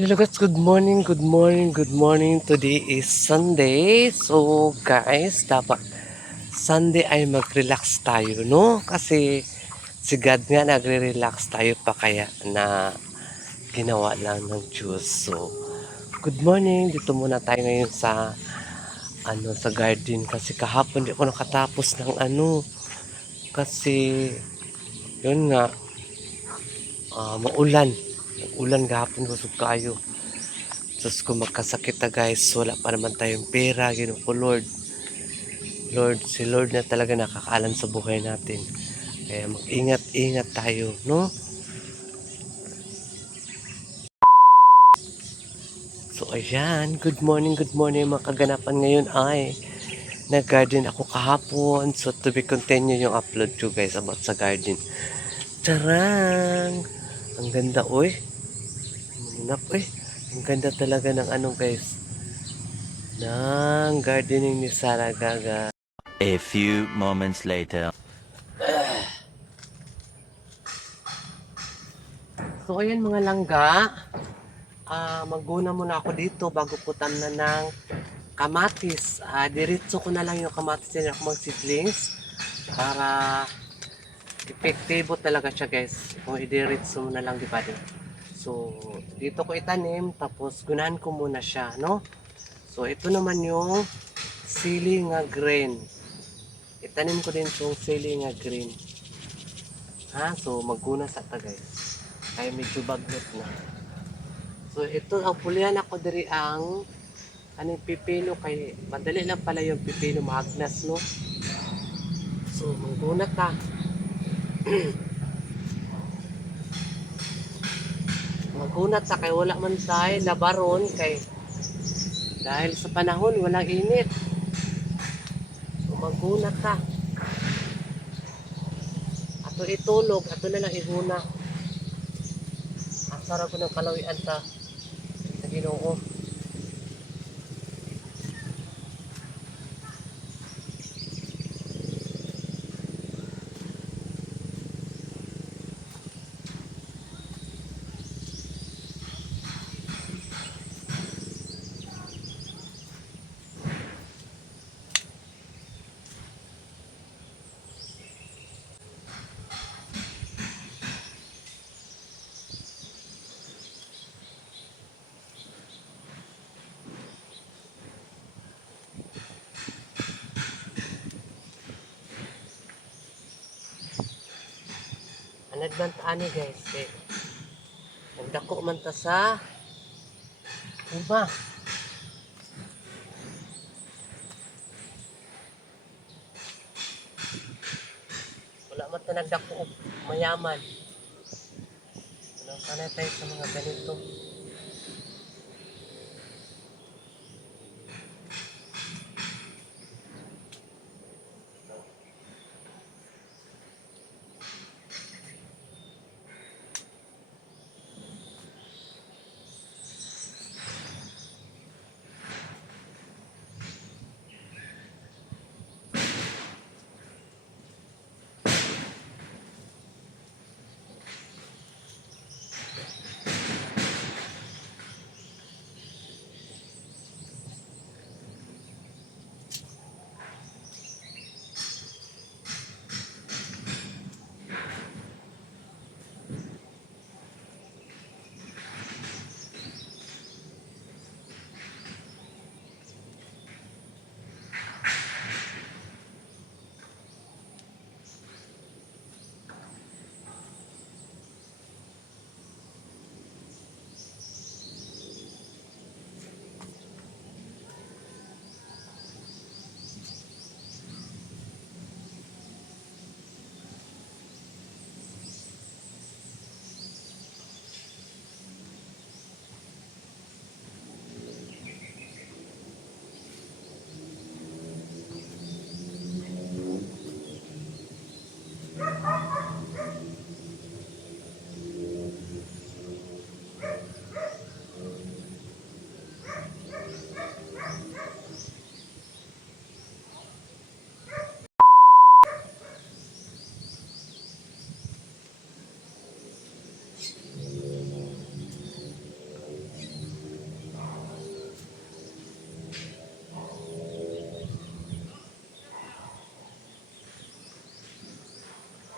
Hello guys, good morning, good morning, good morning. Today is Sunday. So guys, dapat Sunday ay mag-relax tayo, no? Kasi si God nga nagre-relax tayo pa kaya na ginawa lang ng Diyos. So, good morning. Dito muna tayo ngayon sa garden kasi kahapon di ako nakatapos ng kasi yun nga maulan. Ulan gahapon busog kayo. Tapos kung magkasakit na guys, wala pa naman tayong pera, Ginoo ko Lord. Si Lord na talaga nakakaalam sa buhay natin. Kaya mag-ingat-ingat tayo, no? So ayan, good morning mga kaganapan ngayon ay nag-garden ako kahapon. So to be continue yung upload ko guys about sa garden. Charang! Ang ganda, oy. Munap, eh. Ang ganda talaga ng guys. Ng gardening ni Sarah Gaga. A few moments later. So ayan mga langga, maguna muna ako dito bago po na ng kamatis. Diretso ko na lang yung kamatis na ako mag-seedlings para epektibo talaga siya guys. Kung idiretso mo na lang di ba? So dito ko itanim tapos gunahan ko muna siya, no? So ito naman yung sili nga green. Itanim ko din yung sili nga green. So magguna sa ta guys. Kaya medyo bagnot na. So ito ang pulihan ako diri ang pipino kay madali lang pala yung pipino mahagnas no. So mangguna ka. Magunat sa kay wala man say labaron kay dahil sa panahon walang init. So magunat ka. Ato itulog, ato na lang iguna. Asara ko ng kalawian ta sa Ginoo. Anad man ta ani guys eh. Nagdako man ta sa uma. Wala man ta nagdako og mayaman. Wala sana tayo sa mga ganito.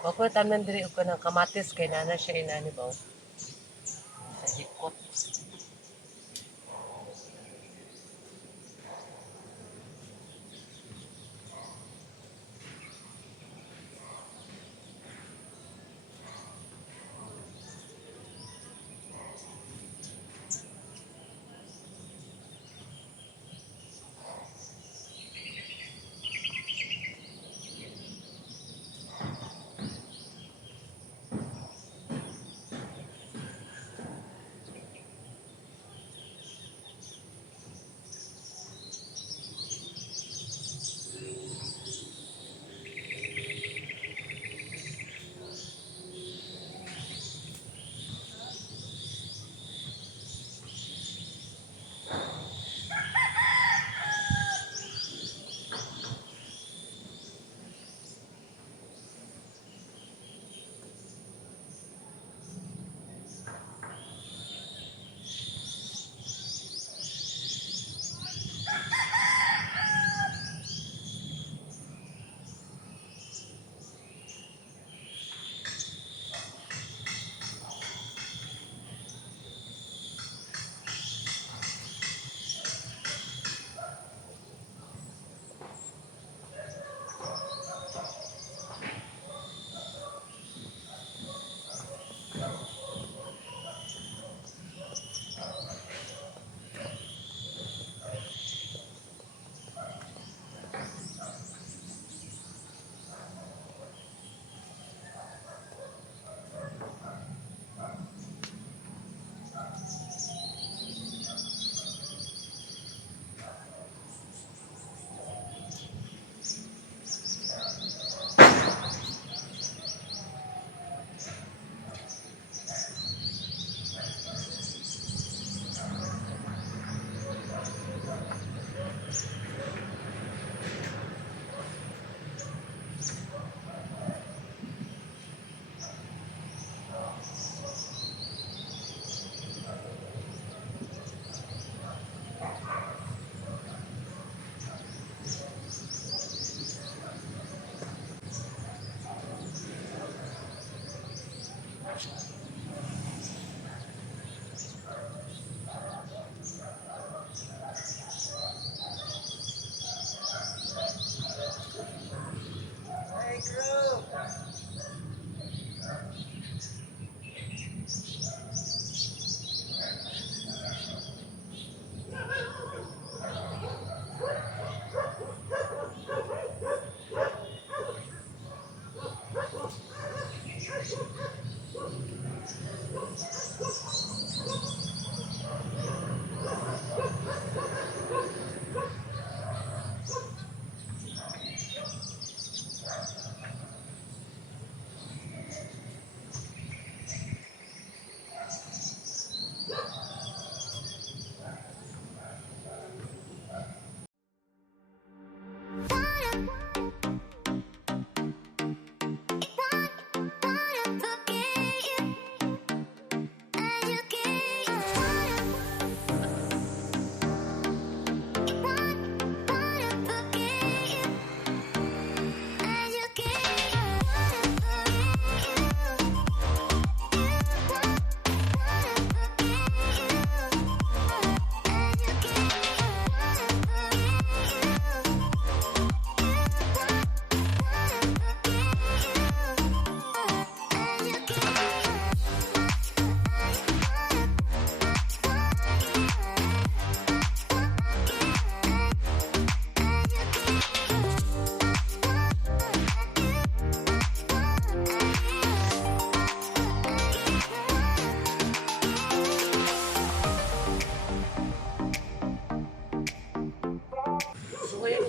Ako tanan diri ko ng kamatis kay nana siya inani ba. Sa hikot.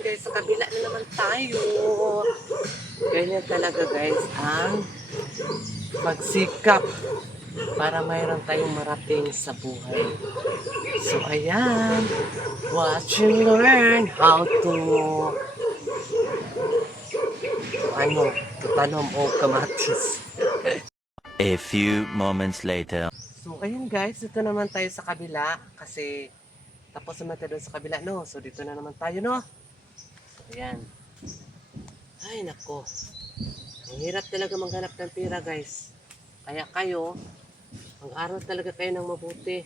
Guys, sa kabila na naman tayo. Ganyan talaga guys ang magsikap para mayroon tayong marating sa buhay. So ayan, watch and learn how to tanom o kamatis. A few moments later. So ayun guys, dito naman tayo sa kabila kasi tapos naman tayo doon sa kabila, no? So dito na naman tayo, no? Ayan. Ay, nako. Ang hirap talaga maghanap ng pera guys. Kaya kayo, mag-aral talaga kayo ng mabuti.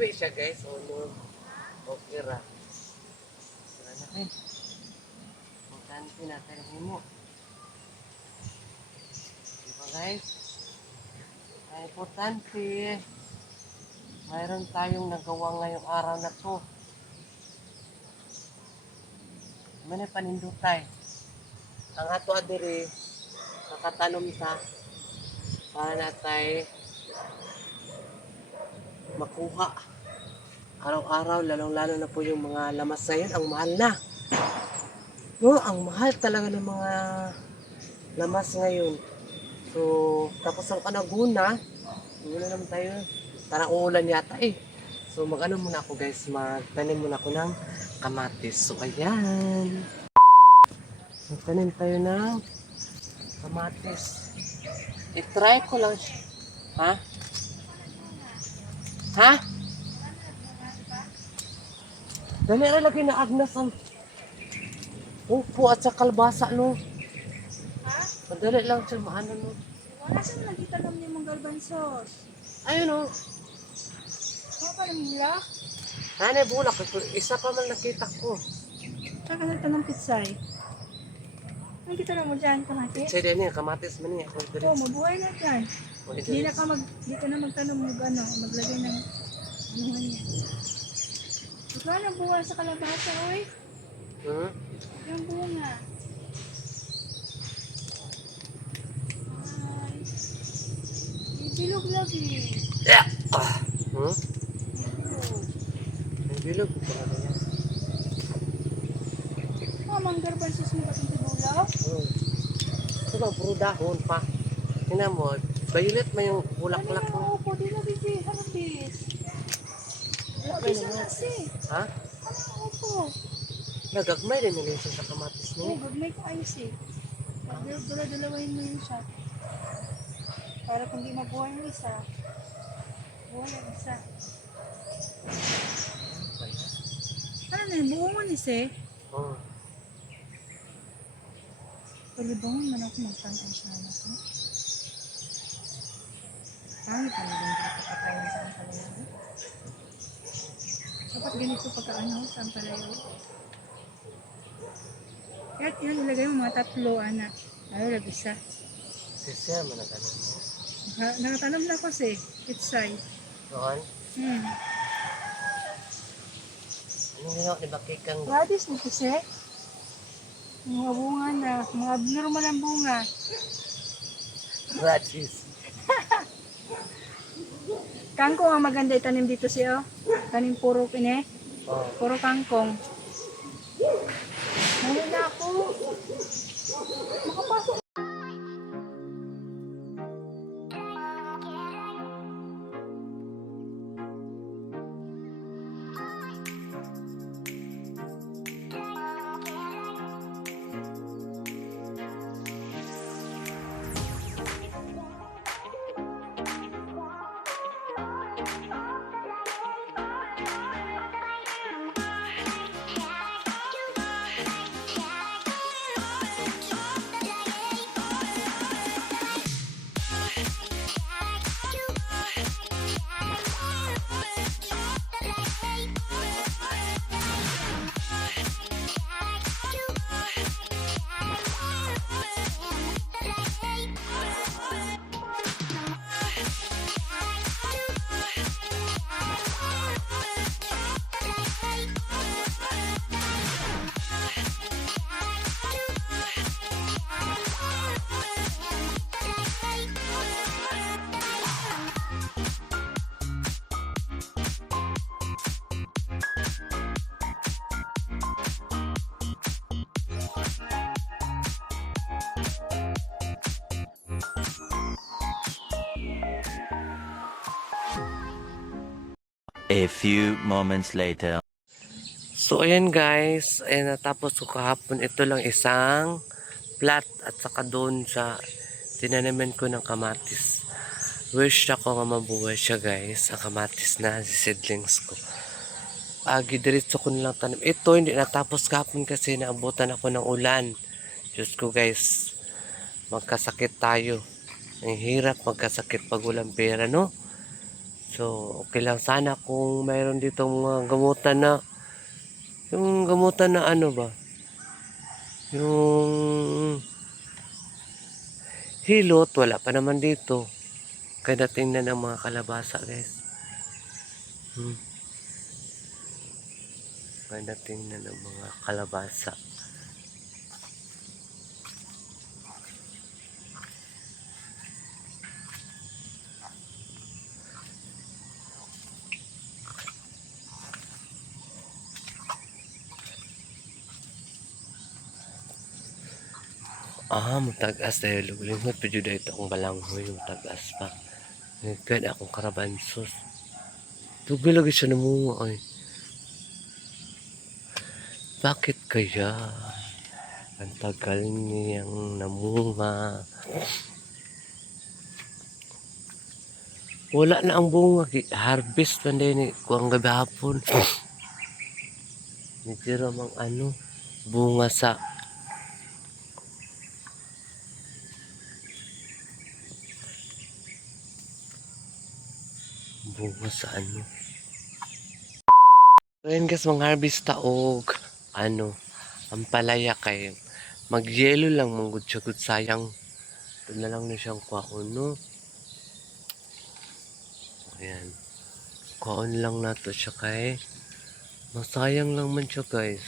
Iwi siya guys, ulo. Okay ra. Tara na kayo. Magkanti natin ang himo. Diba guys? Ang importante, mayroon tayong nagawa ngayong araw na to. Manay panindutay. Ang ato adiri, nakatanom ta para natay makuha araw-araw, lalong-lalo na po yung mga lamas na yun, ang mahal na. No, ang mahal talaga ng mga lamas ngayon. So, tapos ang kanaguna, muna naman tayo, parang uulan yata eh. So, mag-ano muna ako guys, magtanim muna ako ng kamatis. So, ayan. Magtanim tayo ng kamatis. I-try ko lang siya. Ha? Ha? Dali na lagi na agnas ang upo at sa kalbasa, no? Ha? Madali lang siya maano, no? Wala siyang nagitanom niya mong galbansos. Ayun, no? Mga palamila? Nanay bulak, isa pa man nakita ko. Saka sa tanong pitsay. Ang gitanong mo dyan, kamatis? Sa din niya, kamatis man niya. Oo, mabuhay na dyan. Di ka na magtanong mo ano, maglagay ng ano niya. Baka na buwan sa kalabasa, oy. Hmm? Yung bunga. Ay. Ibilog lagi. Yeah! Hmm? Ibilog. Ang bilog ko pa yan. Mang garbansos mo ba itong tibulaw? Hmm. Ito ba, puro dahon pa. Tingnan mo, violet man yung bulak-bulak Ano mo. yung upo? Di na bibi. Harapis. May Bisa naman. na si. Ha? Ano ang upo? Nagagmay rin nila siya sa kamatis Oo, niya. gagmay ko ayos eh. Dala-dalawain mo yun siya. Para kung di mabuhay mo isa, buhay ang isa. Ano na yun? Buong mo nisi? Oh. Palibangon man ako magtanong siya na ako. Pangit naman din dito pagkain sa ampalaya. Dapat ganito pagka ano, sa ampalaya. Kahit yan, ilagay mo mga 3, anak. Ayaw, labisa. Sisya mo na tanong mo. Nakatanong na kasi, pitsay. Noon, Hmm. anong ginawa ni Bakikang? Radis mo kasi. Mga bunga na, mga normal ang bunga. Radis. Kangkong ang maganda itanim dito siya. Tanim puro kine. Oh. Puro kangkong. Nahuli na ako. Makapasok. A few moments later. So, ayan guys. Ayan, natapos ko kahapon. Ito lang isang plat at saka doon sa tinanaman ko ng kamatis. Wish ako nga mabuhay siya guys. Ang kamatis na si seedlings ko. Diretso ko nilang tanim. Ito hindi natapos kahapon kasi naabutan ako ng ulan. Diyos ko guys. Magkasakit tayo. Ang hirap magkasakit pag walang pera, no? So, okay lang sana kung mayroon ditong mga gamutan na yung gamutan na ano ba? Yung hilot, wala pa naman dito. Kaya tingnan ng mga kalabasa, guys. Kaya tingnan ng mga kalabasa. Mutagas dahil lulingot pa dyan ito akong balanghoy, mutagas pa. Nagkad akong karabansos. Tubi lagi siya namunga ay. Bakit kaya? Ang tagal niyang namunga. Wala na ang bunga. Harvest pa din kuang gabi hapon. Medyo ramang ano, bunga sa ano. Ngayon guys, mang-harvest taog. Ano, ang palaya kay mag-yelo lang manggod siya gud sayang. Ito na lang na siyang kwaon, no? Ayan. Kwaon lang nato siya kay masayang lang man siya guys.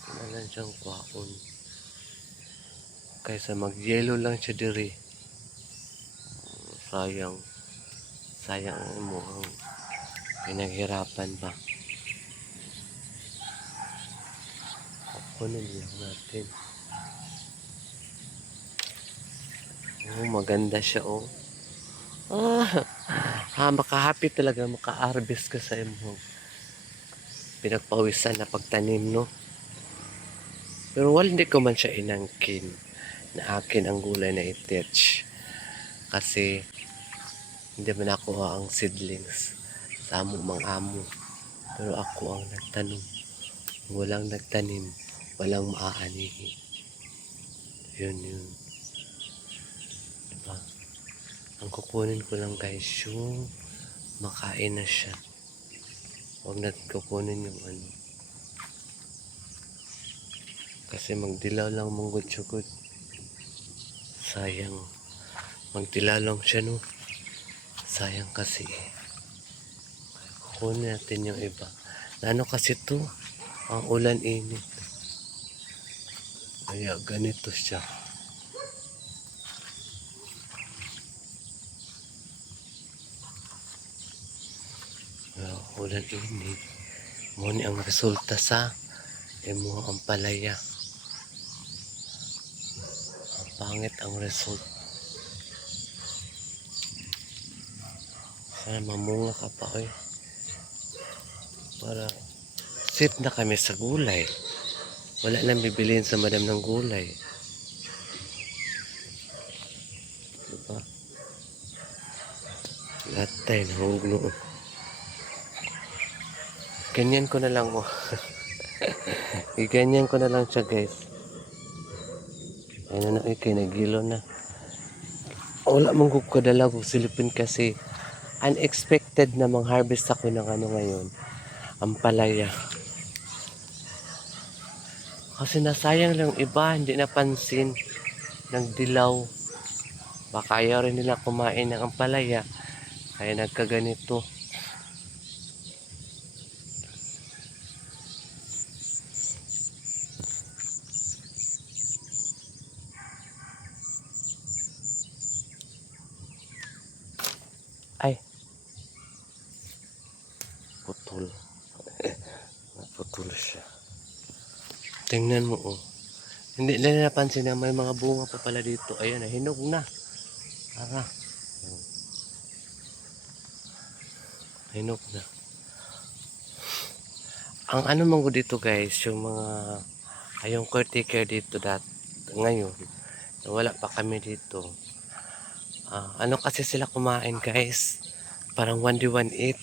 Ito na lang siyang kwaon. Kaysa mag-yelo lang siya diri. Sayang. Sayang mo ang pinaghirapan ba. Kunin lang natin. Maganda siya makahappy talaga maka-harvest ka sa imong pinagpawisan na pagtanim, no? Pero hindi ko man siya inangkin na akin ang gulay na itich kasi hindi man ako ang seedlings sa amo mang amo, pero ako ang nagtanim. Walang nagtanim, walang maaanihin. Yun. Pa. Ang kukunin ko lang guys yung makain na siya. Huwag natin kukunin yung ano. Kasi magdilaw lang mong gud. Sayang. Magdilaw lang siya no. Sayang kasi. Kukunin natin yung iba. Ano kasi to? Ang ulan init. Kaya ganito siya. Ulan init. Muna ang resulta sa imo ang palaya. Ang pangit ang result. Sana mamunga ka pa oy. Para sit na kami sa gulay. Wala nang bibiliin sa madam ng gulay. Diba? Lahat tayo nahulog noon. Ganyan ko na lang oh. Iganyan ko na lang siya guys. Ayun na kay nagilo na. Wala mong kadala kung silipin kasi unexpected na mang-harvest ako ng ano ngayon. Ang palaya. Kasi nasayang lang iba, hindi napansin. Nagdilaw. Baka ayaw rin nila kumain ng ampalaya. Kaya nagkaganito. Ay. Putol. Naputol siya. Tingnan mo oh. Hindi na napansin na may mga bunga pa pala dito. Ayan na, hinog na. Tara. Hinog na. Ang ano mong dito guys, yung mga ayong caretaker dito ngayon. Wala pa kami dito. Ano kasi sila kumain guys? Parang 1D18.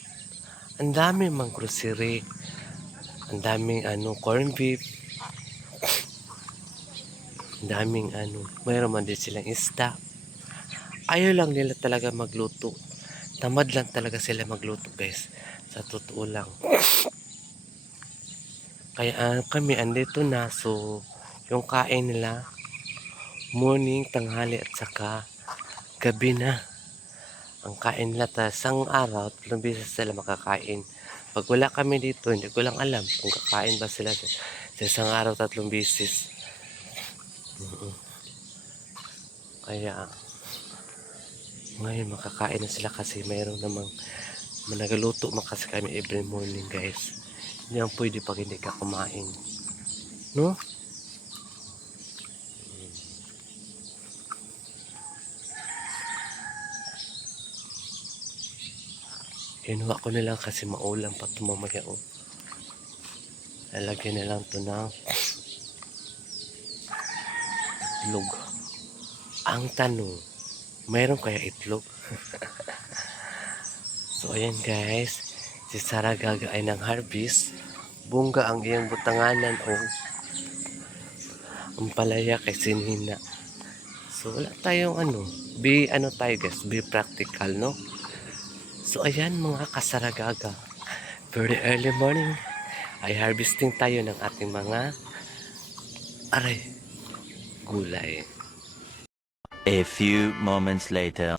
Ang dami mang grocery. Ang daming ano, corn beef. Ang daming ano, mayroon man din silang isda. Ayaw lang nila talaga magluto. Tamad lang talaga sila magluto guys. Sa totoo lang. Kaya kami andito na. So, yung kain nila, morning, tanghali at saka gabi na. Ang kain nila isang araw, 3 beses sila makakain. Pag wala kami dito, hindi ko lang alam kung kakain ba sila sa isang araw 3 beses. Kaya ngayon makakain na sila kasi mayroon namang nagaluto makasi kami every morning guys. Hindi ang pwede pag hindi ka kumain. No? Kinuha ko na lang kasi maulam pa ito mamaya oh. Lalagyan na lang ito ng itlog. Ang tanong, mayroon kaya itlog? So ayan guys, si Sarah gagaay ng harvest. Bungga ang iyang butanganan o ang palaya kay sinhina. So wala tayong ano, ano tayo guys, be practical no. So ayan mga kasaragaga, very early morning ay harvesting tayo ng ating mga gulay. A few moments later.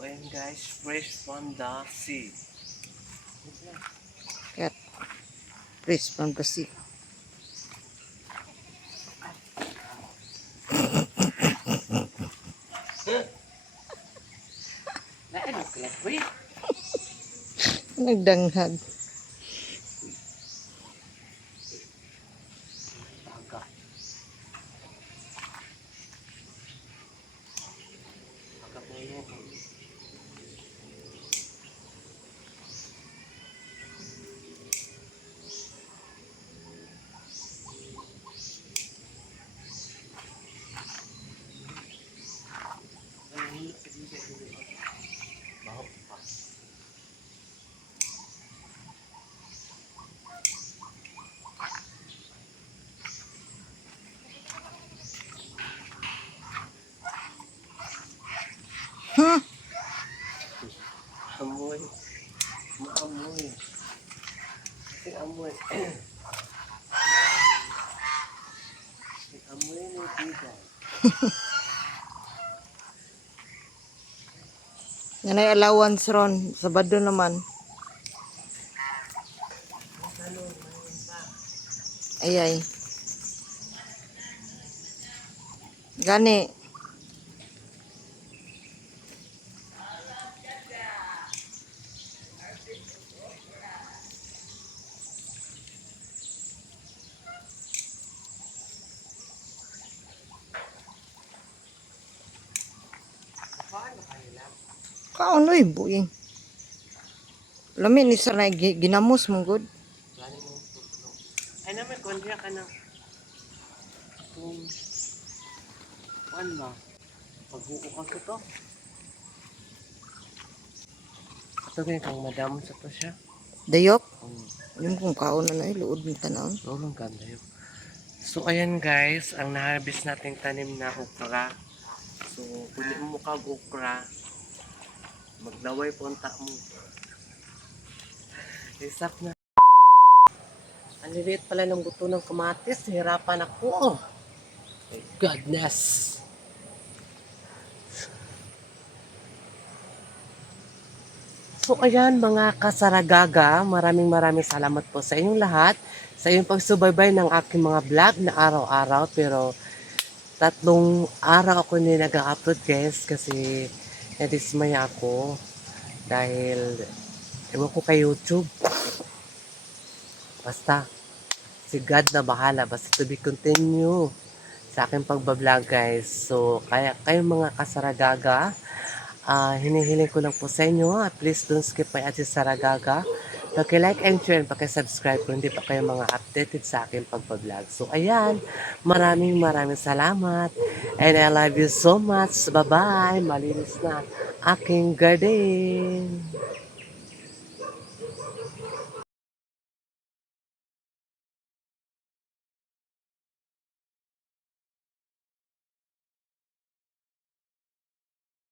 So ayan guys, fresh from the sea. Kat. Please, pang kasi. Ano sila, uy? Nagdanghag. Taga. Taga po yun. Baho pa. Huh? Amoy. Maamoy. Kasi amoy. Amoy ng tiga. Yan ay allowance ron. Sabado naman. Ay ay. Gani. Kaunoy buing. Lami ni sa na ginamos mong good. Ay naman, kondya ka na. Kung, ano ba? Pag-uukang ko to. Ito ganyan kang madam sa to siya. Dayok. Yung kung kaon na na luod ng tanawon. Ang ganda yun. So, ayan guys, ang na-harvest nating tanim na okra. So, kung mo kag okra, maglaway punta mo. Isap na. Ang liliit pala ng buto ng kamatis, hirapan ako. My goodness. So ayan mga kasaragaga, maraming salamat po sa inyong lahat sa inyong pagsubaybay ng aking mga vlog na araw-araw. Pero 3 araw ako hindi nag-upload guys kasi nadismaya ako dahil ewan ko kay YouTube. Basta si God na bahala, basta to be continue sa aking pagbablog guys. So kaya kayong mga kasaragaga, hinihiling ko lang po sa inyo, please don't skip my Ate Saragaga. Paki-like and share and paki-subscribe kung hindi pa kayo mga updated sa aking pagbablog. So, ayan. Maraming salamat. And I love you so much. Bye-bye. Malinis na aking garden.